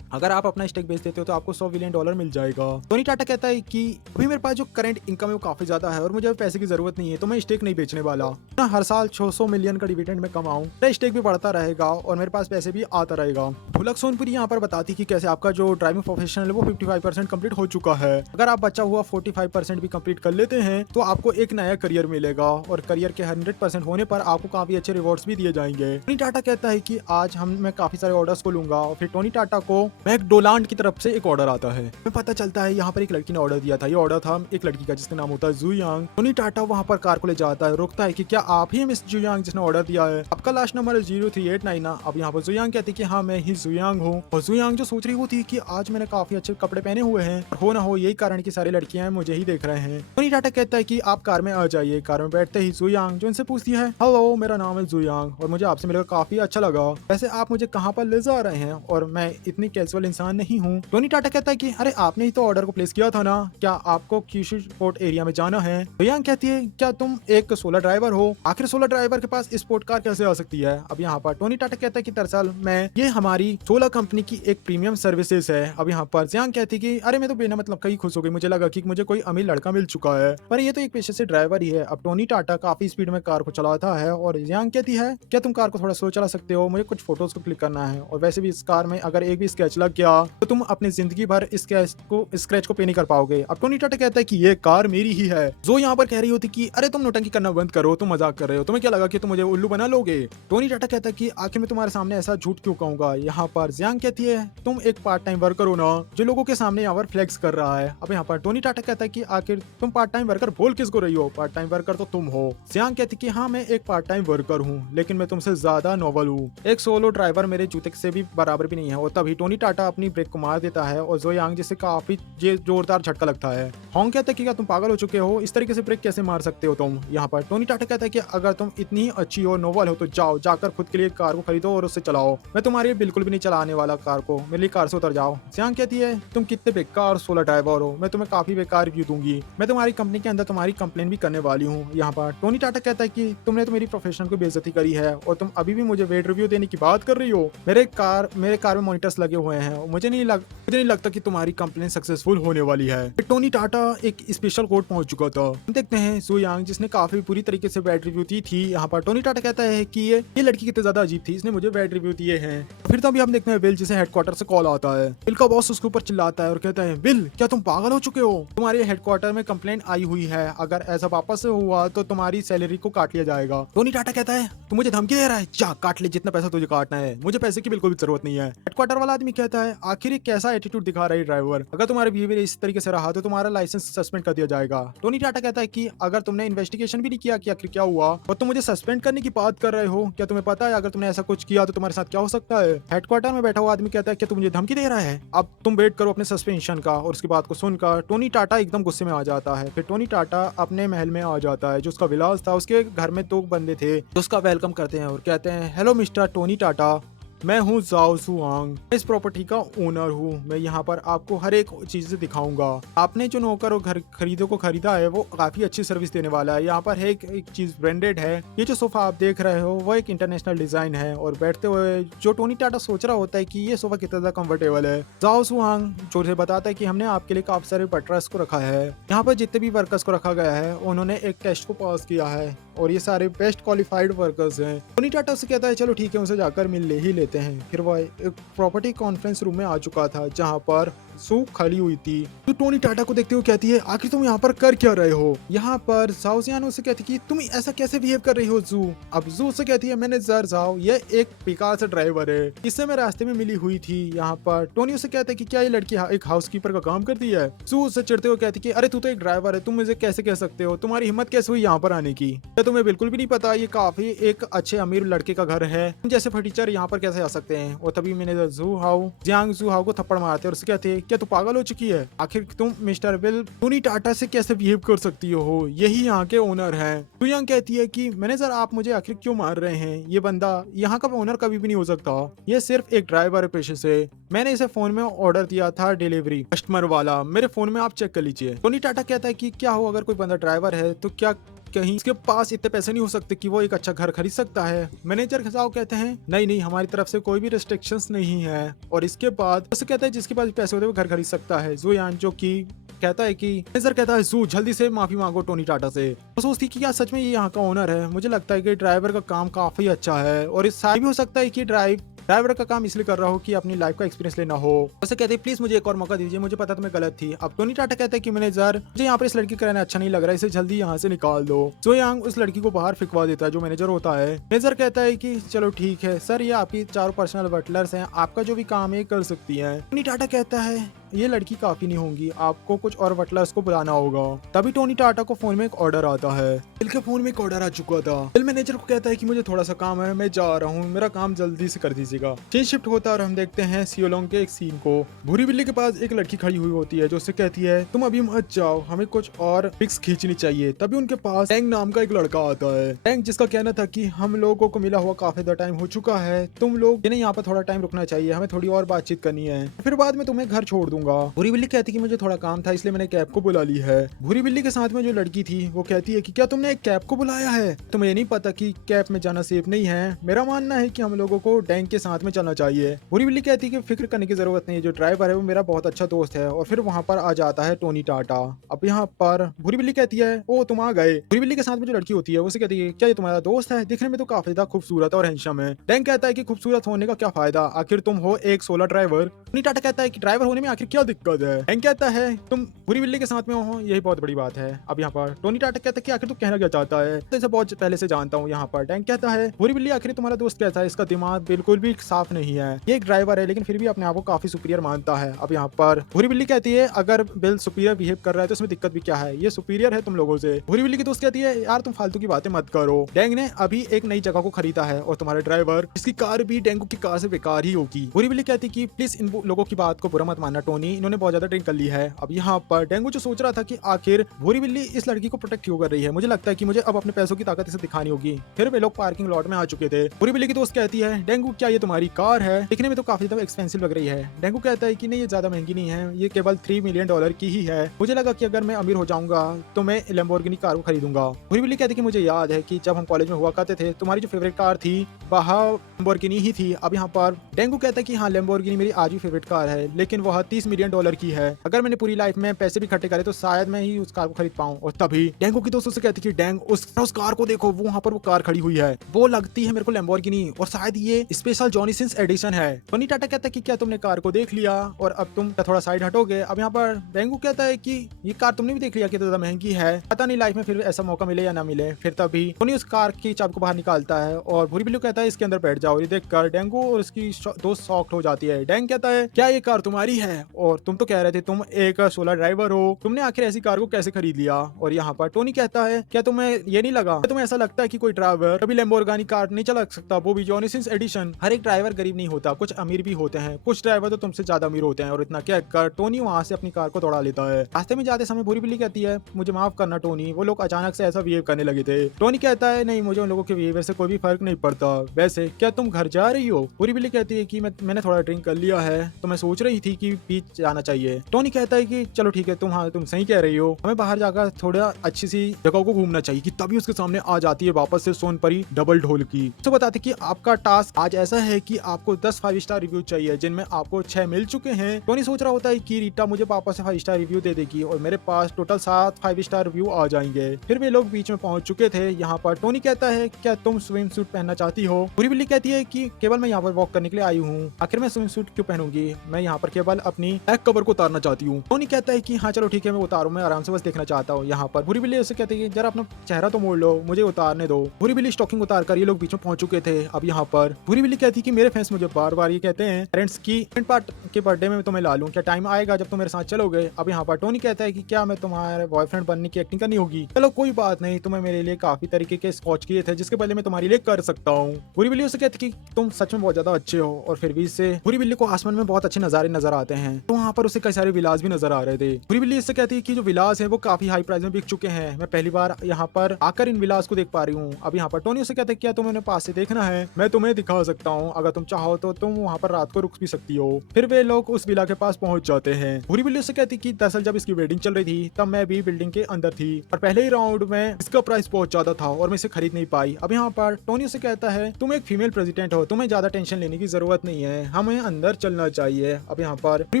अगर आप अपना स्टेक बेच देते हो तो आपको $100 बिलियन मिल जाएगा। टोनी टाटा कहता है कि अभी मेरे पास जो करंट इनकम है वो काफी ज्यादा है और मुझे पैसे की जरूरत नहीं है तो मैं स्टेक नहीं बेचने वाला। मैं हर साल 600 मिलियन का डिविडेंड में कमाऊं, मेरा स्टेक भी बढ़ता रहेगा और मेरे पास पैसे भी आता रहेगा। ढोलक सोनपुरी यहाँ पर बताती कि कैसे आपका जो ड्राइविंग प्रोफेशनल है वो 55% कंप्लीट हो चुका है। अगर आप बचा हुआ 45% भी कंप्लीट कर लेते हैं तो आपको एक नया करियर मिलेगा और करियर के 100% होने पर आपको काफी अच्छे रिवॉर्ड्स भी दिए जाएंगे। टोनी टाटा कहता है कि आज मैं काफी सारे ऑर्डर्स को लूंगा और फिर टोनी टाटा को मैकडोनाल्ड की तरफ से एक ऑर्डर आता है। हमें पता चलता है यहाँ पर एक लड़की ने ऑर्डर दिया था। ये ऑर्डर था एक लड़की का जिसका नाम होता है जुयांग। टोनी टाटा वहाँ पर कार को ले जाता है, रोकता है कि क्या आप ही मिस जुयांग जिसने ऑर्डर दिया है, आपका लास्ट नंबर है 0389 ना। अब यहाँ पर जुयांग कहती है कि हाँ मैं ही जुयांग हूँ। और जुयांग जो सोच रही होती है कि आज मैंने काफी अच्छे कपड़े पहने हुए हैं और हो ना हो यही कारण की सारी लड़कियां मुझे ही देख रहे हैं। टोनी टाटा कहता है कि आप कार में आ जाइए। कार में बैठते ही जुयांग जो इनसे पूछती है हेलो मेरा नाम है जुयांग और मुझे आपसे मिलकर काफी अच्छा लगा, वैसे आप मुझे कहाँ पर ले जा रहे हैं और मैं इतनी कैजुअल इंसान नहीं हूँ। टोनी टाटा कहता है कि अरे आपने ही तो ऑर्डर को प्लेस किया था ना, क्या आपको क्यूशू स्पोर्ट एरिया में जाना है। जुयांग कहती है क्या तुम एक 16 ड्राइवर हो, आखिर 16 ड्राइवर के पास स्पोर्ट कार कैसे आ सकती है। अब यहाँ पर टोनी टाटा कहता है कि दरअसल ये हमारी 16 कंपनी की एक प्रीमियम सर्विसेज है। अब यहाँ पर जुयांग कहती है कि अरे मैं तो बिना मतलब कहीं खुश हो गई, मुझे लगा कि मुझे कोई अमीर लड़का मिल चुका है पर ये तो एक पेशे से ड्राइवर ही है। अब टोनी टाटा काफी स्पीड में कार को चलाता है और जुयांग कहती है क्या तुम कार को थोड़ा स्लो चला सकते हो, मुझे कुछ फोटोज को क्लिक करना है और वैसे भी इस कार में अगर एक भी स्क्रैच लग गया तो तुम अपनी जिंदगी भर स्क्रैच को पे नहीं कर पाओगे। अब टोनी टाटा कहता है कि ये कार मेरी ही है। जो यहाँ पर कह रही होती कि अरे तुम नौटंकी करना बंद करो, तुम मजाक कर रहे हो, तुम्हें क्या लगा कि तुम मुझे उल्लू बना लोगे। टोनी टाटा कहता है कि आखिर मैं तुम्हारे सामने ऐसा झूठ क्यों कहूंगा। यहाँ पर जुयांग कहती है तुम एक पार्ट टाइम वर्कर हो ना जो लोगों के सामने यहाँ पर फ्लेक्स कर रहा है। अब यहाँ पर टोनी टाटा कहता है कि आखिर तुम पार्ट टाइम वर्कर बोल किसको रही हो, पार्ट टाइम वर्कर तो तुम हो। जुयांग कहती कि हाँ मैं एक पार्ट टाइम वर्कर हूँ लेकिन मैं तुमसे ज्यादा नोबल हूँ, एक सोलो ड्राइवर मेरे जूते से भी बराबर भी नहीं है। और तभी टोनी टाटा अपनी ब्रेक को मार देता है और जुयांग जिसे काफी जोरदार झटका लगता है। होंग कहता है कि क्या तुम पागल हो चुके हो, इस तरीके से ब्रेक कैसे मार सकते हो तुम। यहाँ पर टोनी टाटा कहता है कि अगर तुम इतनी अच्छी हो, नोबल हो तो जाओ जाकर खुद के लिए कार को खरीदो और उससे चलाओ, मैं तुम्हारे बिल्कुल भी नहीं चलाने वाला कार को, मेरे लिए कार से उतर जाओ। जुयांग कहती है तुम कितने बेकार और 16 ड्राइवर हो, मैं तुम्हें काफी बेकार रिव्यू दूंगी। मैं तुम्हारी कंपनी के अंदर तुम्हारी कंप्लेन भी करने वाली हूँ। यहाँ पर टोनी टाटा कहता है कि तुमने तो मेरी प्रोफेशन को बेइज्जती करी है और तुम अभी भी मुझे वेट रिव्यू देने की बात कर रही हो। मेरे कार में मॉनिटर्स लगे हुए हैं और मुझे नहीं लगता कि तुम्हारी कंप्लेन सक्सेसफुल होने वाली है। टोनी टाटा एक स्पेशल कोर्ट पहुंच चुका था। हम देखते हैं सू यांग जिसने काफी बुरी तरीके से बैड रिव्यू दी थी। यहाँ पर टोनी टाटा कहता है कि ये लड़की कितनी ज्यादा अजीब थी, इसने मुझे बैड रिव्यू दिए हैं। फिर तो अभी हम देखते हैं विल जिसे हेडक्वार्टर से कॉल आता है। विल का बॉस उसके ऊपर चिल्लाता है और कहता है विल क्या तुम पागल हो चुके हो, तुम्हारे हेडक्वार्टर में कंप्लेंट आई हुई है, अगर ऐसा वापस से हुआ तो तुम्हारी सैलरी को काट लिया जाएगा। टोनी टाटा कहता है तू मुझे धमकी दे रहा है, जा काट ले जितना पैसा तुझे काटना है, मुझे पैसे की बिल्कुल भी जरूरत नहीं है। हेडक्वार्टर वाला आदमी कहता है आखिर ये कैसा एटीट्यूड दिखा रहा है ड्राइवर, अगर तुम्हारा बिहेवियर इस तरीके से रहा तो तुम्हारा लाइसेंस सस्पेंड कर दिया जाएगा। टोनी टाटा कहता है कि अगर तुमने इन्वेस्टिगेशन भी नहीं किया कि आखिर क्या हुआ और तुम मुझे सस्पेंड करने की बात कर रहे हो, क्या तुम्हें पता है अगर तुमने ऐसा कुछ किया तो तुम्हारे साथ क्या हो सकता है। हेडक्वार्टर में बैठा हुआ आदमी कहता है कि तू मुझे धमकी दे रहा है, अब तुम वेट करो अपने सस्पेंशन का। और उसकी बात को सुनकर टोनी टाटा एकदम गुस्से में आ जाता है। फिर टोनी टाटा अपने महल में आ जाता है। जो उसका विलास था उसके घर में 2 बंदे थे जो उसका वेलकम करते हैं और कहते हैं हेलो मिस्टर टोनी टाटा, मैं हूँ जाओ सुआंग, इस प्रॉपर्टी का ओनर हूँ। मैं यहाँ पर आपको हर एक चीज दिखाऊंगा। आपने जो नौकर और घर खरीदो को खरीदा है वो काफी अच्छी सर्विस देने वाला है। यहाँ पर एक चीज ब्रांडेड है। ये जो सोफा आप देख रहे हो वो एक इंटरनेशनल डिजाइन है। और बैठते हुए जो टोनी टाटा सोच रहा होता है कि ये सोफा कितना ज्यादा कंफर्टेबल है, जाओ सुआंग जो से बताता है कि हमने आपके लिए काफी सारे बटरर्स को रखा है। यहाँ पर जितने भी वर्कर्स को रखा गया है उन्होंने एक टेस्ट को पास किया है और ये सारे बेस्ट क्वालिफाइड वर्कर्स हैं। टोनी टाटा से कहता है चलो ठीक है उनसे जाकर मिल ले ही लेते हैं। फिर वह एक प्रॉपर्टी कॉन्फ्रेंस रूम में आ चुका था जहां पर सू खड़ी हुई थी। तो टोनी टाटा को देखते हुए कहती है आखिर तुम यहाँ पर कर क्या रहे हो। यहाँ पर जाओ जियान उसे कहती है कि तुम ऐसा कैसे बिहेव कर रही हो जू। अब जू से कहती है मैनेजर जाओ ये एक बेकार सा ड्राइवर है, इससे मैं रास्ते में मिली हुई थी। यहाँ पर टोनी उसे कहता है कि क्या ये लड़की एक हाउसकीपर का काम करती है। जू उससे चिढ़ते हुए कहती है अरे तू तो एक ड्राइवर है, तुम मुझे कैसे कह सकते हो, तुम्हारी हिम्मत कैसे हुई यहाँ पर आने की, तुम्हें बिल्कुल भी नहीं पता ये काफी एक अच्छे अमीर लड़के का घर है, जैसे फटीचर यहाँ पर कैसे आ सकते हैं। और तभी मैनेजर जियांग जू हाउ को थप्पड़ मारते हैं और उससे कहते हैं क्या तू पागल हो चुकी है, आखिर तुम मिस्टर विल टोनी टाटा से कैसे बिहेव कर सकती हो, यही यहाँ के ओनर हैं। जियांग कहती है कि मैनेजर आप मुझे आखिर क्यों मार रहे हैं, ये बंदा यहाँ का ओनर कभी भी नहीं हो सकता, ये सिर्फ एक ड्राइवर है पेशे से, मैंने इसे फोन में ऑर्डर दिया था डिलीवरी कस्टमर वाला, मेरे फोन में आप चेक कर लीजिए। टोनी टाटा कहता है कि क्या हो अगर कोई बंदा ड्राइवर है तो क्या कहीं इसके पास इतने पैसे नहीं हो सकते कि वो एक अच्छा घर खरीद सकता है। मैनेजर खसाओ कहते हैं नहीं हमारी तरफ से कोई भी रिस्ट्रिक्शंस नहीं है। और इसके बाद उसे कहता है जिसके पास पैसे होते हैं वो घर खरीद सकता है। जुयान जो कि कहता है कि मैनेजर कहता है जू जल्दी से माफी मांगो टोनी टाटा से। वो सोचती कि क्या सच में ये यहाँ का ओनर है, मुझे लगता है कि ड्राइवर का काम काफी अच्छा है और इस भी हो सकता है कि ड्राइवर का काम इसलिए कर रहा हो कि अपनी लाइफ का एक्सपीरियंस लेना हो। उसे कहते हैं प्लीज मुझे एक और मौका दीजिए, मुझे पता तुम्हें गलत थी। अब टोनी टाटा कहता है कि मैनेजर मुझे यहाँ पर इस लड़की का रहना अच्छा नहीं लग रहा है, इसे जल्दी यहाँ से निकाल दो। जो यांग उस लड़की को बाहर फिकवा देता है जो मैनेजर होता है। मैनेजर कहता है कि चलो ठीक है सर, ये आपकी 4 पर्सनल बटलर्स हैं, आपका जो भी काम है कर सकती है। टोनी टाटा कहता है ये लड़की काफी नहीं होंगी, आपको कुछ और बटलर्स को बुलाना होगा। तभी टोनी टाटा को फोन में एक ऑर्डर आता है। बिल के फोन में एक ऑर्डर आ चुका था। बिल मैनेजर को कहता है कि मुझे थोड़ा सा काम है, मैं जा रहा हूँ, मेरा काम जल्दी से कर दीजिएगा। चेंज शिफ्ट होता है और हम देखते हैं सियोलोंग के एक सीन को। भूरी बिल्ली के पास एक लड़की खड़ी हुई होती है जो उससे कहती है तुम अभी मत जाओ, हमें कुछ और पिक्स खींचनी चाहिए। तभी उनके पास टैंग नाम का एक लड़का आता है। टैंग जिसका कहना था कि हम लोगों को मिला हुआ काफी ज्यादा टाइम हो चुका है, तुम लोग यहाँ पर थोड़ा टाइम रुकना चाहिए, हमें थोड़ी और बातचीत करनी है, फिर बाद में तुम्हें घर छोड़ दूंगा। भूरी बिल्ली कहती कि मुझे थोड़ा काम था इसलिए मैंने कैब को बुला ली है। भूरी बिल्ली के साथ में जो लड़की थी वो कहती है कि क्या तुमने एक कैब को बुलाया है, तुम्हें नहीं पता कि कैब में जाना सेफ नहीं है, मेरा मानना है कि हम लोगों को डैंग के साथ में चलना चाहिए। भूरी बिल्ली कहती है कि फिक्र करने की जरूरत नहीं है, जो ड्राइवर है वो मेरा बहुत अच्छा दोस्त है। और फिर वहाँ पर आ जाता है टोनी टाटा। अब यहाँ पर भूरी बिल्ली कहती है ओ तुम आ गए। भूरी बिल्ली के साथ में जो लड़की होती है उसे कहती है क्या ये तुम्हारा दोस्त है, दिखने में तो काफी ज्यादा खूबसूरत और हैंडसम है। डैंग कहता है कि खूबसूरत होने का क्या फायदा, आखिर तुम हो एक 16 ड्राइवर। टोनी टाटा कहता है कि ड्राइवर होने में आखिर क्या दिक्कत है। डैंग कहता है तुम भूरी बिल्ली के साथ में हो यही बहुत बड़ी बात है। अब यहाँ पर टोनी टाटा कहता है कि आखिर तू कहना क्या चाहता है, तो इसे बहुत पहले से जानता हूँ। यहाँ पर डैंग कहता है भूरी बिल्ली आखिर तुम्हारा दोस्त कैसा है, इसका दिमाग बिल्कुल भी साफ नहीं है, ये एक ड्राइवर है लेकिन फिर भी अपने आप को काफी सुपीरियर मानता है। अब यहाँ पर भूरी बिल्ली कहती है अगर बिल सुपीरियर बिहेव कर रहा है तो उसमें दिक्कत भी क्या है, ये सुपीरियर है तुम लोगों से। भूरी बिल्ली की दोस्त कहती है यार तुम फालतू की बातें मत करो, डैंग ने अभी एक नई जगह को खरीदा है और तुम्हारे ड्राइवर इसकी कार भी डेंगू की कार से बेकार ही होगी। भूरी बिल्ली कहती कि प्लीज इन लोगों की बात को बुरा मत मानना टोनी इन्होंने बहुत ज्यादा ड्रिंक कर ली है। अब यहाँ पर डेंगू जो सोच रहा था कि आखिर भूरी बिल्ली इस लड़की को प्रोटेक्ट क्यों कर रही है, मुझे लगता है कि मुझे अब अपने पैसों की ताकत इसे दिखानी होगी। फिर वे लोग पार्किंग लॉट में आ चुके थे। भूरी बिल्ली की दोस्त कहती है, डेंगू क्या ये तुम्हारी कार है? दिखने में तो काफी ज्यादा एक्सपेंसिव लग रही है। डेंगू कहता है कि नहीं, ये ज्यादा महंगी नहीं है, ये केवल $3 मिलियन की ही है। मुझे लगा कि अगर मैं अमीर हो जाऊंगा तो मैं लैम्बोर्गिनी कार को खरीदूंगा। भूरी बिल्ली कहती है कि मुझे याद है कि जब हम कॉलेज में हुआ करते थे तुम्हारी जो फेवरेट कार थी वह लैम्बोर्गिनी ही थी। अब यहाँ पर डेंगू कहता है कि हाँ, लैम्बोर्गिनी मेरी आज भी फेवरेट कार है, लेकिन वह $30 मिलियन की है। अगर मैंने पूरी लाइफ में पैसे भी इकट्ठे करे तो शायद मैं ही उस कार को खरीद पाऊं। और तभी डेंगू की दोस्तों से कहती है कि डेंग उस कार को देखो, वो वहाँ पर वो कार खड़ी हुई है, वो लगती है मेरे को लैम्बोर्गिनी, और शायद ये स्पेशल जॉनी सिंस एडिशन है। टोनी टाटा कहता है कि क्या तुमने कार को देख लिया और अब तुम थोड़ा साइड हटोगे? अब यहाँ पर डेंगू कहता है कि ये कार तुमने भी देख लिया कि ज्यादा महंगी है, पता नहीं लाइफ में फिर ऐसा मौका मिले या ना मिले। फिर तभी टोनी उस कार की चाबी को बाहर निकालता है और भूरी बिल्ली कहता है इसके अंदर बैठ जाओ। ये देखकर डेंगू और उसकी दोस्त शॉक्ड हो जाती है। डेंग कहता है क्या ये कार तुम्हारी है? और तुम तो कह रहे थे तुम एक सोलर ड्राइवर हो, तुमने आखिर ऐसी कार को कैसे खरीद लिया? और यहाँ पर टोनी कहता है क्या तुम्हें ये नहीं लगा, तुम्हें ऐसा लगता है कि कोई ड्राइवर कभी लैम्बोर्गिनी कार नहीं चला सकता, वो भी जॉनी सिंस एडिशन? हर एक ड्राइवर गरीब नहीं होता, कुछ अमीर भी होते हैं, कुछ ड्राइवर तो तुमसे ज्यादा अमीर होते हैं। और इतना कहकर टोनी वहां से अपनी कार को दौड़ा लेता है। रास्ते में जाते समय भूरी बिल्ली कहती है मुझे माफ करना टोनी, वो लोग अचानक से ऐसा बिहेव करने लगे थे। टोनी कहता है नहीं, मुझे उन लोगों के बिहेवियर से कोई भी फर्क नहीं पड़ता। वैसे क्या तुम घर जा रही हो? भूरी बिल्ली कहती है कि मैंने थोड़ा ड्रिंक कर लिया है तो मैं सोच रही थी कि बीच जाना चाहिए। टोनी कहता है कि चलो ठीक है, तुम सही कह रही हो, हमें बाहर जाकर थोड़ा अच्छी सी जगह को घूमना चाहिए। कि तभी उसके सामने आ जाती है वापस से सोनपरी डबल ढोल की। तो बताते कि आपका टास्क आज ऐसा है कि आपको 10 5 स्टार रिव्यू चाहिए, जिनमें आपको 6 मिल चुके हैं। टोनी सोच रहा होता है कि रीटा मुझे वापस से 5 स्टार रिव्यू दे देगी और मेरे पास टोटल 7 5 स्टार रिव्यू आ जाएंगे। फिर वे लोग बीच में पहुंच चुके थे। यहाँ पर टोनी कहता है क्या तुम स्विम सूट पहनना चाहती हो? भूरी बिल्ली कहती है कि केवल मैं यहाँ पर वॉक करने के लिए आई हूँ, आखिर मैं स्विम सूट क्यों पहनूंगी, मैं यहाँ पर केवल अपनी बैक कवर को उतारना चाहती हूँ। टोनी कहता है कि हाँ चलो ठीक है, मैं उतारू, मैं आराम से बस देखना चाहता हूँ। यहाँ पर भूरी बिल्ली उससे कहती है जरा अपना चेहरा तो मोड़ लो, मुझे उतारने दो। भूरी बिल्ली स्टॉकिंग उतार कर ये लोग बीच में पहुंच चुके थे। अब यहाँ पर भूरी बिल्ली कहती है कि मेरे फैंस मुझे बार बार ये कहते हैं फ्रेंड्स की फ्रेंड पार्ट के बर्थडे में तुम्हें ला लूं, क्या टाइम आएगा जब तुम मेरे साथ चलोगे? अब यहाँ पर टोनी कहता है कि क्या मैं तुम्हारे बॉयफ्रेंड बनने की एक्टिंग करनी होगी? चलो कोई बात नहीं, तुम्हें मेरे लिए काफी तरीके के स्कॉच किए थे जिसके बदले में तुम्हारे लिए कर सकता हूँ। भूरी बिल्ली उससे कहती कि तुम सच में बहुत ज्यादा अच्छे हो। और फिर भी इससे भूरी बिल्ली को आसमान में बहुत अच्छे नजारे नजर आते हैं, तो वहाँ पर उसे कई सारे विलास भी नजर आ रहे थे। भूरी बिल्ली इससे कहती है कि जो विलास है वो काफी हाई प्राइस में बिक चुके हैं, मैं पहली बार यहाँ पर आकर इन विलास को देख पा रही हूँ। अब यहाँ पर टोनी उसे कहता है क्या तुम्हें पास से देखना है? मैं तुम्हें दिखा सकता हूँ, अगर तुम चाहो तो तुम वहाँ पर रात को रुक भी सकती हो। फिर वे लोग उस विला के पास पहुंच जाते हैं। भूरी बिल्ली उससे कहती कि दरअसल जब इसकी वेडिंग चल रही थी तब मैं भी बिल्डिंग के अंदर थी और पहले ही राउंड में इसका प्राइस बहुत ज्यादा था और मैं इसे खरीद नहीं पाई। अब यहाँ पर टोनी उसे कहता है तुम एक फीमेल प्रेसिडेंट हो, तुम्हें ज्यादा टेंशन लेने की जरूरत नहीं है, हमें अंदर चलना चाहिए। अब यहाँ पर भूरी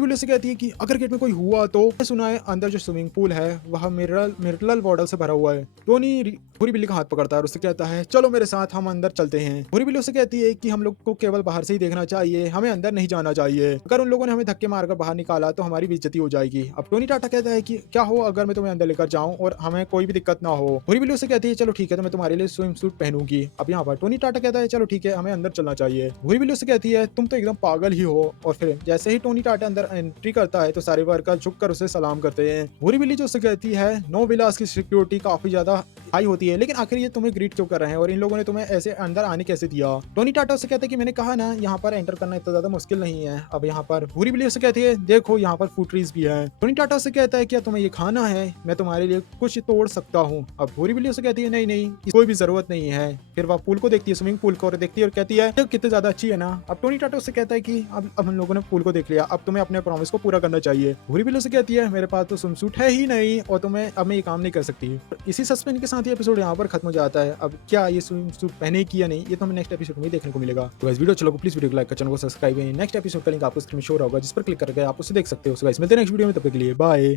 बिल्ली से कहती है कि अगर गेट में कोई हुआ तो सुना है अंदर जो स्विमिंग पूल है वह मिनरल वाटर से भरा हुआ है। टोनी भूरी बिल्ली का हाथ पकड़ता है और उससे कहता है चलो मेरे साथ, हम अंदर चलते हैं। भूरी बिल्ली उससे कहती है कि हम लोग को केवल बाहर से ही देखना चाहिए, हमें अंदर नहीं जाना चाहिए, अगर उन लोगों ने हमें धक्के मारकर बाहर निकाला तो हमारी बेइज्जती हो जाएगी। अब टोनी टाटा कहता है कि क्या हो अगर मैं तुम्हें अंदर लेकर जाऊं और हमें कोई भी दिक्कत ना हो? भूरी बिल्ली उससे कहती है चलो ठीक है, तो मैं तुम्हारे लिए स्विम सूट पहनूंगी। अब यहाँ पर टोनी टाटा कहता है चलो ठीक है, हमें अंदर चलना चाहिए। भूरी बिल्ली उससे कहती है तुम तो एकदम पागल ही हो। और फिर जैसे ही टोनी टाटा अंदर एंट्री करता है तो सारे वर्कर झुककर उसे सलाम करते हैं। भूरी बिल्ली जो उससे कहती है नो विलास की सिक्योरिटी काफी ज्यादा हाई होती है, लेकिन आखिर ये तुम्हें ग्रीट क्यों कर रहे हैं और इन लोगों ने तुम्हें ऐसे अंदर आने कैसे दिया? टोनी टाटा उससे कहते हैं कि मैंने कहा ना यहाँ पर एंटर करना इतना ज्यादा मुश्किल नहीं है। अब यहाँ पर भूरी बिल्ली उससे कहती है देखो यहाँ पर फूड ट्रीज भी है। टोनी टाटा उससे कहता है क्या तुम्हें ये खाना है? मैं तुम्हारे लिए कुछ तोड़ सकता हूँ। अब भूरी बिल्ली उससे कहती है नहीं नहीं, कोई भी जरूरत नहीं है। फिर वह पूल को देखती है, स्विमिंग पूल को देखती है और कहती है कितनी ज्यादा अच्छी है ना। अब टोनी टाटा उससे कहता है कि अब हम लोगों ने पूल को देख लिया, अब तुम्हें अपने प्रॉमिस को पूरा करना चाहिए। भूरी बिल्ली उससे कहती है मेरे पास तो स्विम सूट है ही नहीं और तुम्हें अब मैं ये काम नहीं कर सकती। इसी सस्पेंस के साथ ये एपिसोड यहाँ पर खत्म हो जाता है। अब क्या ये स्विम सूट पहने की या नहीं, ये तो हमें नेक्स्ट एपिसोड में देखने को मिलेगा। तो इस वीडियो चलो प्लीज वीडियो को लाइक कर, चैनल को सब्सक्राइब। नेक्स्ट एपिसोड का लिंक आपको स्क्रीन में शो होगा जिस पर क्लिक करके आप उसे देख सकते हो। गाइस मिलते हैं नेक्स्ट वीडियो में, तब तक के लिए बाय।